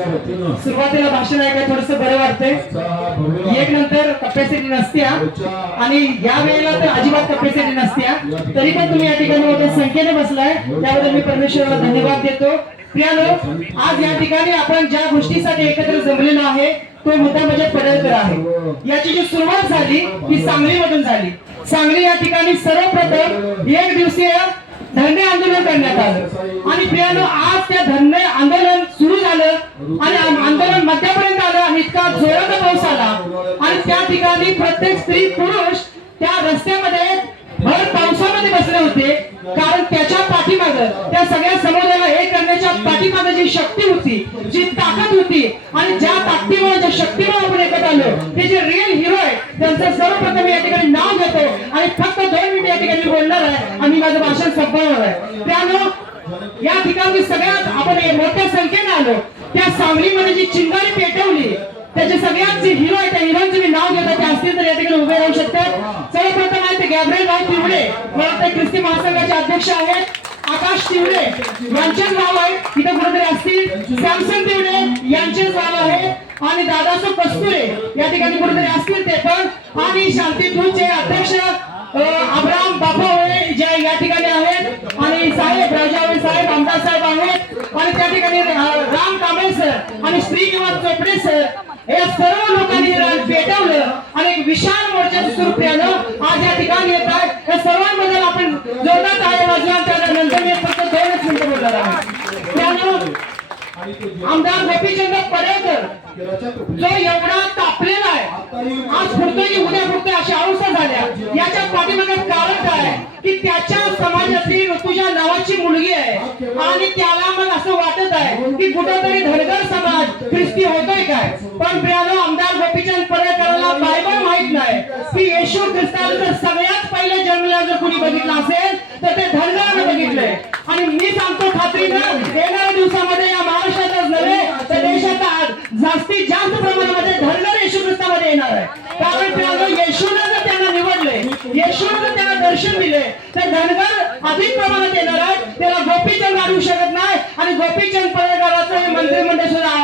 सुरुवातीला भाषण ऐकाय थोडस बरं वाटतंय, एक नंतर कपॅसिटी नसत्या आणि या वेळेला तर अजिबात कपॅसिटी नसत्या, तरी पण तुम्ही या ठिकाणी मोठ्या संख्येने बसलाय त्याबद्दल मी परमेश्वराला धन्यवाद देतो. प्रियानो, आज या ठिकाणी आपण ज्या गोष्टीसाठी एकत्र जमलेलो आहे तो मुद्दा म्हणजे पडळकर आहे. याची जी सुरुवात झाली ती सांगलीमधून झाली. सांगली या ठिकाणी सर्वप्रथम एक दिवसीय धरणे आंदोलन करण्यात आलं आणि प्रियानो, आज त्या धरणे आंदोलन सुरू झालं आणि आंदोलन मध्यापर्यंत आलं आणि इतका जोराचा पाऊस आला आणि त्या ठिकाणी प्रत्येक स्त्री पुरुष त्या रस्त्यामध्ये भर पावसामध्ये बसले होते, कारण त्याच्या पाठीमागं त्या सगळ्या समुदायाला एक करण्याच्या पाठीमागं जी शक्ती होती, जी ताकद होती आणि ज्या ताकदीमुळे ज्या शक्तीमुळे आपण एकत्र आलो, ते जे रिअल हिरो आहे त्यांचं सर्वप्रथम या ठिकाणी नाव घेतो आणि फक्त 2 मिनिट या ठिकाणी बोलणार आहे आणि माझं भाषण संपवणार आहे. त्यामुळे या ठिकाणी सगळ्यात आपण मोठ्या संख्येने आलो. त्या सांगलीमध्ये जी चिंगारी पेटवली त्याचे सगळ्यात जे हिरो आहे त्या हिरोचे मी नाव घेतो, ते असतील तर या ठिकाणी उभे राहू शकतात. सर्वप्रथम आहे ते गॅब्रिएल भाई तिवडे, मला ते ख्रिस्ती महासंघाचे अध्यक्ष आहेत. आकाश तिवडे यांचेच नाव आहे, इथे कुठेतरी असतील. सॅमसन तिवडे यांचेच नाव आहे आणि दादासो कस्तुरे या ठिकाणी कुठेतरी असतील ते पण. आणि शांतीदूतचे अध्यक्ष अब्राम बापा ज्या या ठिकाणी आहेत आणि साहेब राजावे साहेब आमदार साहेब आहेत आणि त्या ठिकाणी राम कांबळे सर आणि श्रीनिवास चोपडे सर या सर्व लोकांनी पेटवलं आणि एक विशाल मोर्चाचं स्वरूप केलं. आज या ठिकाणी येत आहे. या सर्वांबद्दल आपण जोरदार टाळ्या वाजवा. त्यानंतर मी फक्त 2 मिनिटं बोलणार आहे. त्यामुळे आमदार गोपीचंद पडळकर जो एवढा तापलेला आहे, आज फुटतोय की उद्या फुटतोय अशा अवस्था झाल्या, याच्या पाठीमागे कारण काय की त्याच्या समाजातली ऋतुजा नावाची मुलगी आहे आणि त्याला मग असं वाटत आहे की कुठेतरी धनगर समाज ख्रिस्ती होतोय काय. पण प्रियानो, आमदार गोपीचंद पडळकरला बायबल माहित नाही की येशू ख्रिस्ताला जर सगळ्यात पहिले जन्मला जर कुणी बघितलं असेल तर ते धनगराने बघितलंय. आणि मी सांगतो खात्रीनं, येणाऱ्या दिवसामध्ये या महाराष्ट्रातच नव्हे तर देशात जास्तीत जास्त प्रमाणामध्ये धनगर येशू ख्रिस्तामध्ये येणार आहे. कारण प्रियानो, येशूने जर त्यांना निवडले, येशूने जर त्यांना दर्शन दिले तर धनगर अधिक प्रमाणात येणार आहे. त्याला गोपीचंद अडवू शकत नाही आणि गोपीचंद पडळकरांचं मंत्रिमंडळ सुद्धा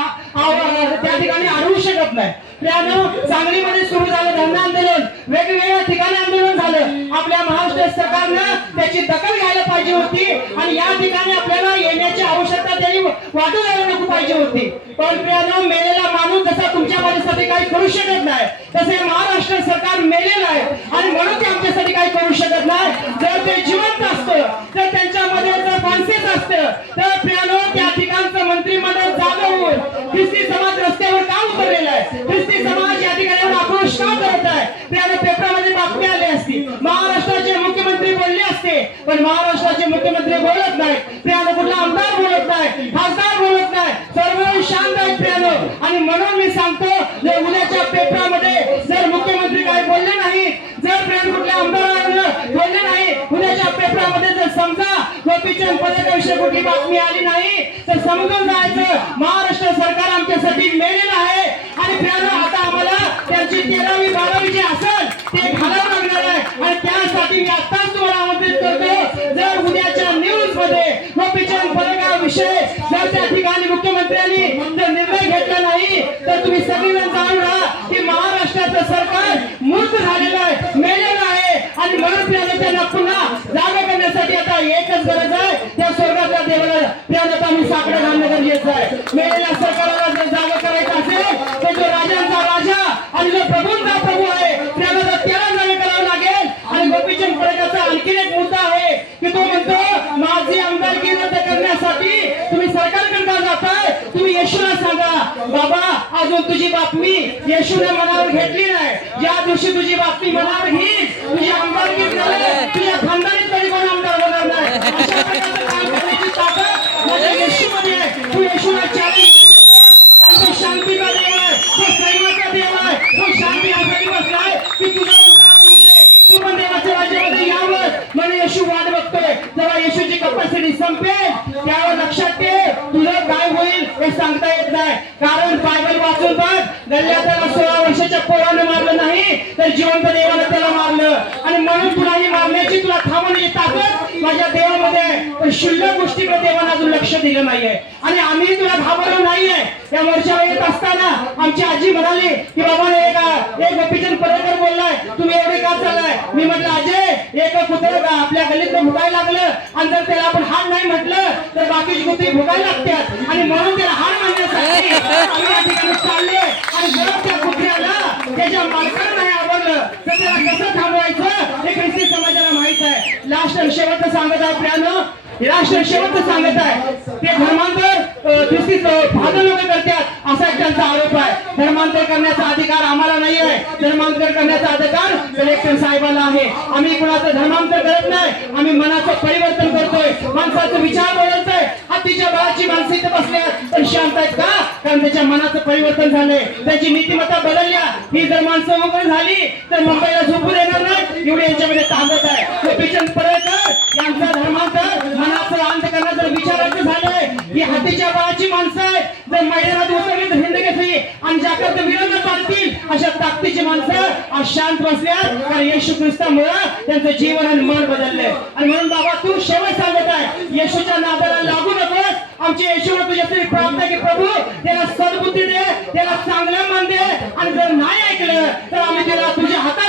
त्या ठिकाणी अडवू शकत नाही. प्रियानो, सांगलीमध्ये सुरू झालं धरणे आंदोलन, वेगवेगळ्या ठिकाणी आंदोलन झालं. आपल्या महाराष्ट्र सरकारनं त्याची दखल घ्यायला पाहिजे होती आणि या ठिकाणी आपल्याला येण्याची आवश्यकता त्यांनी वाटू द्यायला नको पाहिजे होती. पण प्रियानो, मेलेला माणूस जसा तुमच्या माझ्यासाठी काही करू शकत नाही तसे महाराष्ट्र सरकार मेलेलं आहे आणि म्हणून ते आमच्यासाठी काही करू शकत नाही. जर ते जिवंत असतं तर त्यांच्यामध्ये जर कॉन्सेस असतं तर प्रियानो, त्या ठिकाणचं मंत्रिमंडळ जागा होऊन ख्रिस्ती समाज रस्त्यावर का उतरलेला आहे, ख्रिस्ती समाज या ठिकाणी आक्रोश का करत आहे. प्रियानो, पेपरामध्ये बातमी आली असती, महाराष्ट्राचे मुख्यमंत्री बोलले असते, पण महाराष्ट्राचे मुख्यमंत्री बोलत नाही. प्रियानो, कुठला आमदार बोलत नाही, खासदार बोलत नाही, सर्व शांत आहेत प्रियानो. आणि म्हणून मी सांगतो, जर उद्याच्या पेपरामध्ये जर मुख्यमंत्री काही बोलले नाही, जर प्रियानो कुठल्या आमदारांना बोलले नाही, उद्याच्या पेपरामध्ये जर समजा गोपीचंद पडळकरविषयी कुठली बातमी आली नाही तर समजून जायचं महाराष्ट्र सरकार आमच्यासाठी मेलेलं आहे. आणि प्रियानो, आता आम्हाला त्यांची 13वी 12वी जे असेल ते घालावं लागणार आहे आणि त्यासाठी मी आताच तुम्हाला आमंत्रित करतो, जर उद्याच्या न्यूज मध्ये गोपीचंद पडळकर विषय जर त्या ठिकाणी मुख्यमंत्र्यांनी जर निर्णय घेतला नाही तर तुम्ही सगळेजण जाणून राहा की महाराष्ट्राचं सरकार मूर्त झालेलं आहे, मेलेलं आहे. आणि म्हणून प्रियानो, त्यांना पुन्हा जागा करण्यासाठी आता एकच गरज आहे, त्या स्वर्गातल्या देवाला प्रियानो आम्ही साकडं घालणं गरजेचं आहे. मेलेल्या सरकारला जर जागा करायचं असेल तर जो राजांचा राजा आणि जो प्रभूंचा प्रभू आहे प्रियानो, त्याला जागा करावं लागेल. आणि गोपीचंद पडळकरचा आणखी एक मुद्दा आहे की तो म्हणतो, माझी आमदारकी रद्द करण्यासाठी तुम्ही सरकारकडे का जाताय, तुम्ही येशूला सांगा. बाबा, अजून तुझी बातमी येशूने मनावर घेतली नाही. ज्या दिवशी तुझी बातमी मनावर घेईल, तुझी आमदारकी तुझ्या खानदानीत कधी कोण आमदार होणार नाही. अशा प्रकारचं काम करण्याची ताकद माझ्या येशूमध्ये आहे. तू येशूला चॅलेंज तो शांतीचा देव आहे, तो प्रेमाचा देव आहे, तो शांती आजारी बसलाय की तुझा तू पण देवाच्या राज्यामध्ये यावं म्हणून येशू वाट बघतोय. जेव्हा येशूची कपॅसिटी संपेल त्यावर लक्षात ठेव, तुझं काय होईल हे सांगता येत नाही. कारण बायबल वाचून बघ, गल्ल्याला 16 वर्षाच्या पोराने मारलं नाही तर जिवंत देवाने त्याला मारलं. आणि म्हणून तुला ही मारण्याची तुला थांबवण्याची ताकद माझ्या देवामध्ये आहे, पण शुल्लक गोष्टीकडे देवानं अजून लक्ष दिलं नाहीये आणि आम्ही तुला घाबरलो नाहीये. या मोर्चावर येत असताना आमची आजी म्हणाली की बाबा एक गोपीचंद परेकर बोललाय, तुम्ही एवढे का चाललाय? मी म्हटलं अजय, एक कुत्र का आपल्या गल्लीत भुकायला लागलं आणि जर त्याला आपण हार नाही म्हटलं तर बाकीची कुत्री भुकायला लागतात आणि म्हणून त्याला हार मानण्यासाठी आम्ही या ठिकाणी चालले. आणि जर त्या कुत्र्याला त्याच्या मालकाला नाही आवडलं तर त्याला कसं थांबवायचं हे ख्रिस्ती समाजाला माहित आहे. लास्ट आणि शेवटचं सांगत आहे प्रियानो, राष्ट्र शेवटचं सांगत आहे ते धर्मांतर ख्रिस्ती फादर लोक करतात असा एक त्यांचा आरोप आहे. धर्मांतर करण्याचा अधिकार आम्हाला नाही आहे, धर्मांतर करण्याचा अधिकार कलेक्टर साहेबांना आहे. आम्ही कुणाचं धर्मांतर करत नाही, आम्ही मनाचं परिवर्तन करतोय, माणसाचा विचार बदलतोय. हत्तीच्या बाळाची माणसं इथे बसल्यात पण शांत आहेत का? कारण त्याच्या मनाचं परिवर्तन झालंय, त्याची नीतिमत्ता बदलल्या. ही जर माणसं उघड झाली तर मुंबईला झोपू देणार नाही, एवढी यांच्यामध्ये ताकद आहे. गोपीचंद परेकर यांचा धर्मांतर मनाचं अंत करण्याचा विचारायचं झालंय. ही हातीच्या बाळाची माणसं आहेत, जर मैदानात उतरली तर हिंद घेतली आणि ज्याकडे विरोधात आणतील अशा ताकदीची माणसं आज शांत बसल्यात, कारण येशू ख्रिस्तामुळे त्यांचं जीवन आणि मन बदललंय. आणि म्हणून बाबा तू शेवट सांगत आहे, येशूच्या नादाला लागू नकोस. आमची येशूला तुझ्यासाठी प्रार्थना की प्रभू त्याला सद्बुद्धी दे, त्याला चांगलं मन दे आणि जर नाही ऐकलं तर आम्ही त्याला तुझ्या हातात